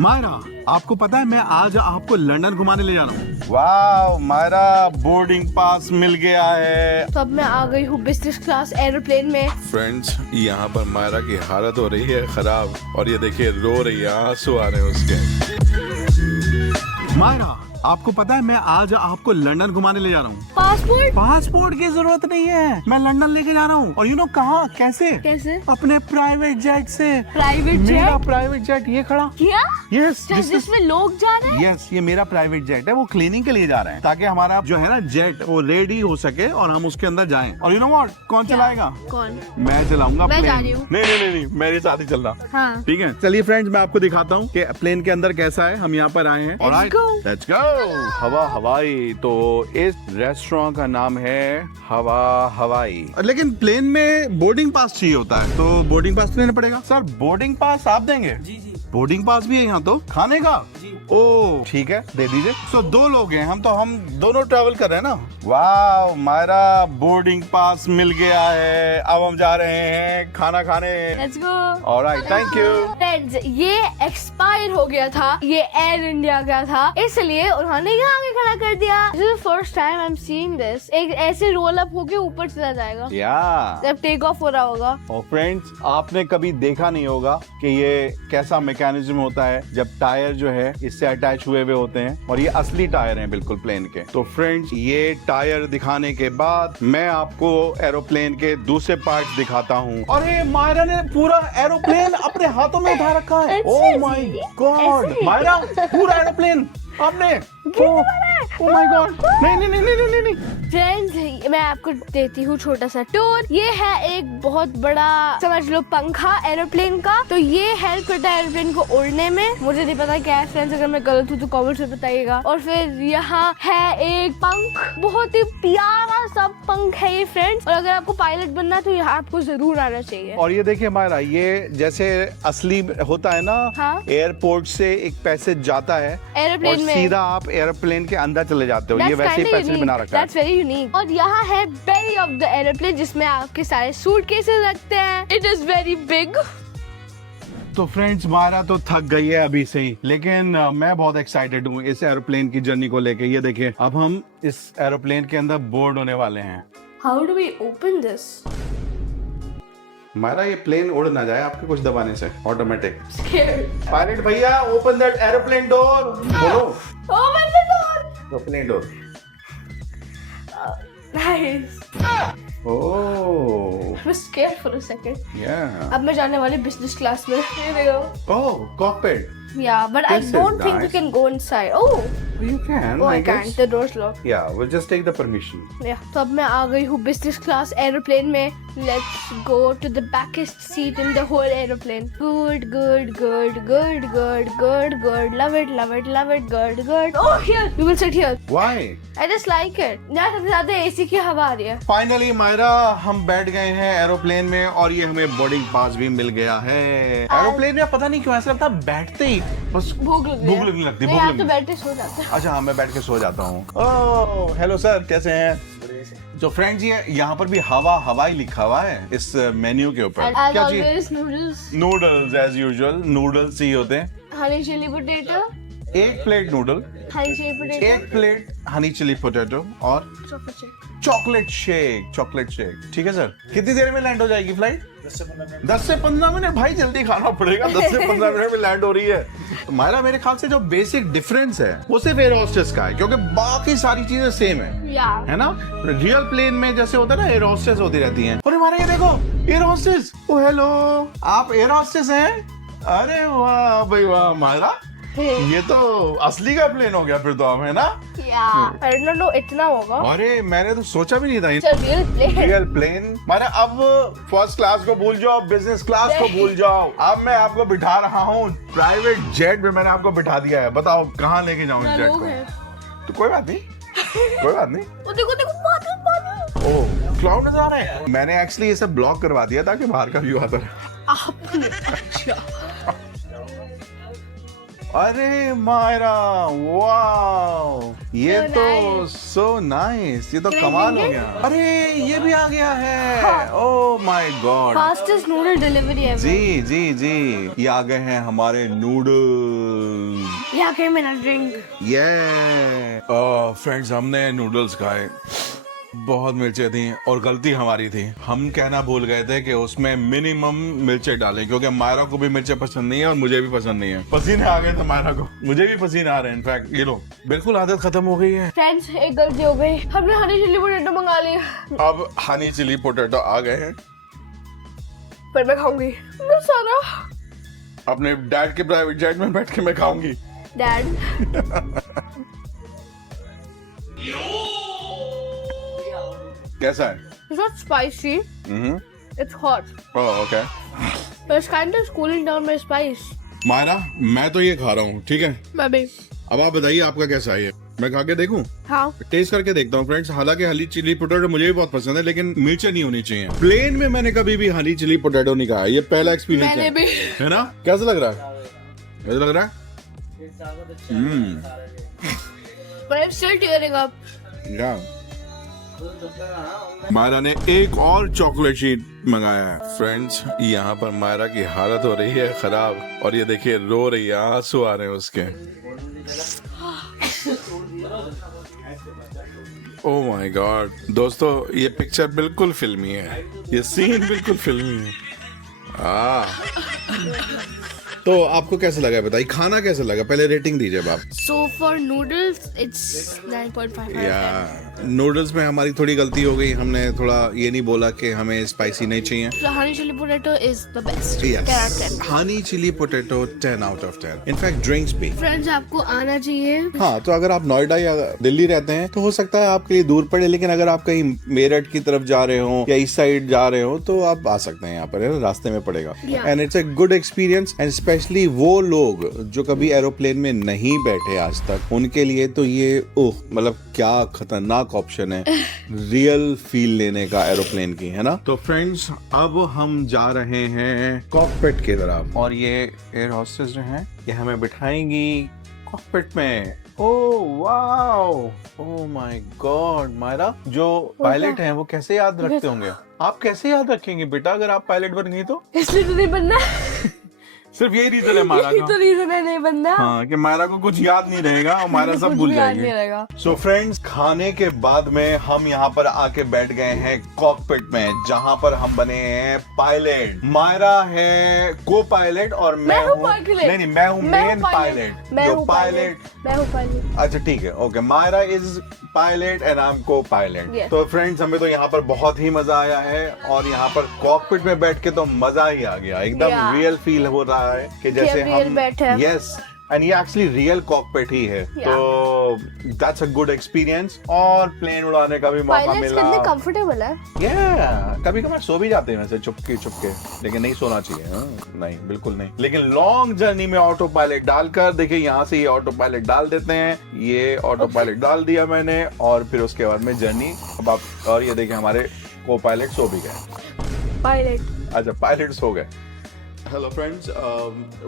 मायरा, आपको पता है मैं आज आपको लंदन घुमाने ले जा रहा हूँ। वाह मायरा, बोर्डिंग पास मिल गया है। तो अब मैं आ गई हूँ बिजनेस क्लास एरोप्लेन में। फ्रेंड्स, यहाँ पर मायरा की हालत हो रही है खराब और ये देखिए रो रही है, आंसू आ रहे हैं उसके। मायरा, आपको पता है मैं आज आपको लंदन घुमाने ले जा रहा हूँ। पासपोर्ट? पासपोर्ट की जरूरत नहीं है, मैं लंदन लेके जा रहा हूँ। और यू नो कहाँ, कैसे? कैसे? अपने प्राइवेट जेट से। प्राइवेट मेरा जेट? प्राइवेट जेट ये खड़ा। क्या? यस, जिसमें लोग जा रहे हैं? यस, ये मेरा प्राइवेट जेट है। वो क्लीनिंग के लिए जा रहे हैं ताकि हमारा जो है ना जेट वो रेडी हो सके और हम उसके अंदर जाएं। और यू नो व्हाट, कौन चलाएगा? कौन? मैं चलाऊंगा मैं प्लेन। जा रही हूँ। नहीं, मेरे साथ ही चलना। हाँ। ठीक है, चलिए फ्रेंड्स, मैं आपको दिखाता हूँ कि प्लेन के अंदर कैसा है। हम यहाँ पर आए हैं। Let's go. Let's go. हवा हवाई। तो इस रेस्टोरेंट का नाम है हवा हवाई। लेकिन प्लेन में बोर्डिंग पास चाहिए होता है, तो बोर्डिंग पास तो लेना पड़ेगा। सर, बोर्डिंग पास आप देंगे? जी। बोर्डिंग पास भी है यहाँ तो खाने का? ओ ठीक है, दे दीजिए। सो 2 लोग हैं हम, तो हम दोनों ट्रैवल कर रहे हैं ना। वाह मायरा, बोर्डिंग पास मिल गया है। अब हम जा रहे हैं खाना खाने। Let's go. Alright, thank you. Friends, ये एक्सपायर हो गया था, ये एयर इंडिया का था, इसलिए उन्होंने यहाँ आके खड़ा कर दिया। This is first time I am seeing this. एक ऐसे रोल अप होके ऊपर चला जाएगा या जब टेक ऑफ हो रहा होगा। और फ्रेंड्स, आपने कभी देखा नहीं होगा कि ये कैसा मैकेनिज्म होता है जब टायर जो है इससे अटैच हुए होते हैं, और ये असली टायर हैं बिल्कुल प्लेन के। तो फ्रेंड्स, ये टायर दिखाने के बाद मैं आपको एरोप्लेन के दूसरे पार्ट्स दिखाता हूँ। और ये मायरा ने पूरा एरोप्लेन अपने हाथों में उठा रखा है। ओह माय गॉड, मायरा, पूरा एरोप्लेन आपने? ओह माय गॉड, नहीं। फ्रेंड्स, मैं आपको देती हूँ छोटा सा टूर। ये है एक बहुत बड़ा, समझ लो, पंखा एरोप्लेन का। तो ये हेल्प करता है एरोप्लेन को उड़ने में। मुझे नहीं पता क्या है फ्रेंड्स, अगर मैं गलत हूँ तो कमेंट्स में बताइएगा। और फिर यहाँ है एक पंख, बहुत ही प्यारा सा पंख है ये फ्रेंड्स। और अगर आपको पायलट बनना है तो यहाँ आपको जरूर आना चाहिए। और ये देखिए मायरा, ये जैसे असली होता है ना, हाँ? एयरपोर्ट से एक पैसेज जाता है एरोप्लेन और में सीधा आप एरोप्लेन के अंदर चले जाते हो। ये That's वैसे ही kinda पैसेज unique. बना रखा है। That's very unique. और यहाँ है belly of the airplane, जिसमें आपके सारे सूटकेसेस रखते हैं। It is very big. तो फ्रेंड्स, मायरा तो थक गई है अभी से ही, लेकिन मैं बहुत एक्साइटेड हूँ इस एरोप्लेन की जर्नी को लेके। ये देखिए, अब हम इस एरोप्लेन के अंदर बोर्ड होने वाले हैं। How do we open this? Myra, ये प्लेन उड़ ना जाए आपके कुछ दबाने से। ऑटोमेटिक। Scared. पायलट भैया, ओपन दैट एरोप्लेन डोर। बोलो, Open the door. Aeroplane door. Nice. Oh I was scared for a second. या, अब मैं जाने वाली बिजनेस क्लास में। Here we go. Oh cockpit. Yeah, but I This is don't think we nice. can go inside. Oh, You can, I I can't. guess. The door's locked. Yeah, we'll just take the permission. Yeah. तो अब मैं आ गई हूँ business class aeroplane में। Let's go to the backest seat in the whole airplane. Good. Love it. Good. Oh, here. We will sit here. Why? I just like it. यहाँ सबसे ज्यादा AC की हवा आ रही है। फाइनली मायरा, हम बैठ गए हैं एरोप्लेन में और ये हमें बोर्डिंग पास भी मिल गया है। एरोप्लेन में पता नहीं क्यों ऐसा लगता है बैठते ही बस भूख लगती लगती नहीं, भूख आप लगती। तो बैठे सो जाते हैं। अच्छा हाँ, मैं बैठ के सो जाता हूँ। ओह हेलो सर, कैसे हैं? तो फ्रेंड्स, ये यहाँ पर भी हवा हवाई लिखा हुआ है इस मेन्यू के ऊपर। As क्या चीज? always, noodles, noodles as usual. Noodles ही होते हैं। honey chili potato, एक plate noodle, honey chili potato, एक प्लेट हनी चिली पोटैटो और chocolate chip. Chocolate shake. ठीक है सर, कितनी देर में लैंड हो जाएगी फ्लाइट? 10 से 15 मिनट। भाई जल्दी खाना पड़ेगा, 10 से 15 मिनट में लैंड हो रही है। तो मायरा, मेरे ख्याल से जो बेसिक डिफरेंस है वो सिर्फ एयर होस्टेस का है, क्योंकि बाकी सारी चीजें सेम है। Yeah. है ना? रियल प्लेन में जैसे होता है ना, एयर होस्टेस होती रहती हैं। और हमारा ये देखो, एयर होस्टेस। ओ हेलो, आप एयर होस्टेस हैं? अरे वाह भाई वाह मायरा, ये तो असली का प्लेन हो गया फिर तो हम, है ना? Yeah. I don't know, इतना होगा। अरे मैंने तो सोचा भी नहीं था। It's a real plane. Real plane. माना अब फर्स्ट क्लास को भूल जाओ, बिजनेस क्लास को भूल जाओ। अब मैं आपको बिठा रहा हूँ प्राइवेट जेट में। मैंने आपको बिठा दिया है, बताओ कहाँ लेके जाऊँ इस जेट लोग को? हैं। तो कोई बात नहीं। वो देखो पानी। ओह, क्लाउड नजर आ रहे हैं। मैंने एक्चुअली ये सब ब्लॉक करवा दिया ताकि बाहर का व्यू आता रहे। आपने? अच्छा। अरे मायरा, वाओ, ये So तो nice. सो नाइस, ये तो Try कमाल हो देंगे? गया। अरे ये भी आ गया है, oh my God. Fastest noodle delivery ever. जी जी जी, ये आ गए हैं हमारे नूडल्स। यहाँ के मेरा ड्रिंक। ये फ्रेंड्स, हमने नूडल्स खाए, बहुत मिर्चें थी और गलती हमारी थी। हम कहना भूल गए थे कि उसमें मिनिमम मिर्चें डालें, क्योंकि मायरा को भी मिर्चें पसंद नहीं है और मुझे भी पसंद नहीं है। पसीने आ गए थे मायरा को, मुझे भी पसीने आ रहे हैं। इनफैक्ट ये लो, बिल्कुल आदत खत्म हो गई है। फ्रेंड्स, एक गलती हो गई, हमने हनी चिली पोटैटो मंगा ली, अब हनी चिली पोटैटो आ गए हैं। पर मैं खाऊंगी मैं सारा। अपने डैड के प्राइवेट जेट में बैठ के मैं खाऊंगी। डैड, कैसा है? it's not spicy, it's hot, okay. but it's kind of cooling down my spice. Myra, मैं तो ये खा रहा हूँ, ठीक है? मैं भी। अब आप बताइए आपका कैसा है ये? मैं खा के देखूं? हाँ। टेस्ट करके देखता हूँ फ्रेंड्स। हालांकि हनी चिली पोटैटो मुझे भी बहुत पसंद है, लेकिन मिर्चें नहीं होनी चाहिए। प्लेन में मैंने कभी भी हनी चिली पोटैटो नहीं खाया, ये पहला एक्सपीरियंस मैंने है। भी। है ना? कैसा लग रहा है? कैसा लग रहा है? But I'm still tearing up. या मायरा ने एक और चॉकलेट शीट मंगाया है। फ्रेंड्स, यहाँ पर मायरा की हालत हो रही है खराब और ये देखिए रो रही है, आंसू आ रहे हैं उसके। ओह माय गॉड दोस्तों, ये पिक्चर बिल्कुल फिल्मी है, ये सीन बिल्कुल फिल्मी है। तो आपको कैसा लगा बताइए, खाना कैसा लगा? पहले रेटिंग दीजिए अब आप। So for noodles, it's 9.5. या नूडल्स में हमारी थोड़ी गलती हो गई, हमने थोड़ा ये नहीं बोला कि हमें स्पाइसी नहीं चाहिए। The honey chili potato is the best. Yes. 10 out of 10. Honey chilli potato 10 out of 10। In fact drinks भी। Friends, आपको आना चाहिए। हाँ, तो अगर आप नोएडा या दिल्ली रहते हैं तो हो सकता है आपके लिए दूर पड़े, लेकिन अगर आप कहीं मेरठ की तरफ जा रहे हो या इस साइड जा रहे हो तो आप आ सकते हैं, यहाँ पर है ना, रास्ते में पड़ेगा। Yeah. And it's a good experience, and specially वो लोग जो कभी एरोप्लेन में नहीं बैठे आज तक, उनके लिए तो ये मतलब क्या खतरनाक ऑप्शन है रियल फील लेने का एरोप्लेन की, है ना? तो फ्रेंड्स, अब हम जा रहे हैं कॉकपिट की तरफ और ये एयर होस्टेस जो हैं ये हमें बिठाएंगी कॉकपिट में। Oh wow, oh my god. Myra, जो पायलट हैं वो कैसे याद रखते होंगे? आप कैसे याद रखेंगे बेटा अगर आप पायलट बन गई तो? इसलिए तो नहीं बनना। सिर्फ यही रीजन है मायरा यही का। तो रीजन है नहीं बनना। हाँ, कि मायरा को कुछ याद नहीं रहेगा और मायरा सब कुछ भूल भी याद नहीं जाएगी। रहेगा। सो फ्रेंड्स, खाने के बाद में हम यहाँ पर आके बैठ गए हैं कॉकपिट में, जहाँ पर हम बने हैं पायलट। मायरा है को पायलट और मैं हूँ हूँ पायलट। नहीं, मैं हूँ मेन पायलट। मैं जो हूँ पायलट, मैं हूँ पायलट। अच्छा ठीक है, okay. Myra is pilot and I am copilot. Yes. तो फ्रेंड्स, हमें तो यहाँ पर बहुत ही मजा आया है और यहाँ पर कॉकपिट में बैठ के तो मजा ही आ गया, एकदम Yeah. रियल फील हो रहा है कि जैसे real हम बैठे हैं। यस, एंड ये एक्चुअली रियल कॉकपिट ही है। Yeah. तो दैट्स अ गुड एक्सपीरियंस और प्लेन उड़ाने का भी मौका पायलट्स मिला। कितने कंफर्टेबल है। कभी कभार सो भी जाते हैं वैसे चुपके चुपके, लेकिन नहीं सोना चाहिए। नहीं, बिल्कुल नहीं। लेकिन लॉन्ग जर्नी में ऑटो पायलट डालकर देखिए, यहाँ से ये ऑटो पायलट डाल देते हैं, ये ऑटो पायलट डाल दिया मैंने और फिर उसके बाद में जर्नी अब आप, और ये देखिए हमारे को पायलट सो भी गए। पायलट, अच्छा, पायलट सो गए। Hello friends,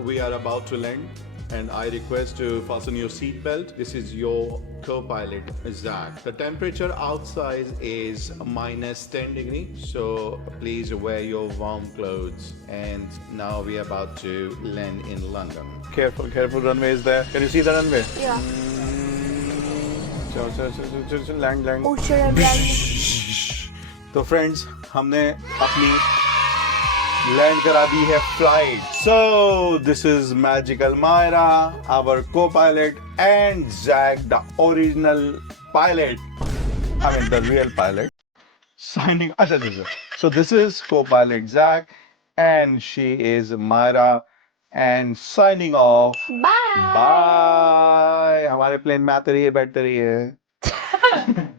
we are about to land and I request to fasten your seat belt. This is your co-pilot Zach. The temperature outside is -10 degrees, so please wear your warm clothes. And now we are about to land in London. Careful, careful, runway is there. Can you see the runway? yeah. चलो, land. Oh shit, I'm landing. तो friends, हमने अपनी land करा दी है flight. So this is magical Myra, our copilot, and Jack the original pilot, I mean the real pilot, signing. अच्छा, so this is copilot Jack and she is Myra and signing off. Bye. Bye. हमारे plane में आते रहिए, बैठते रहिए।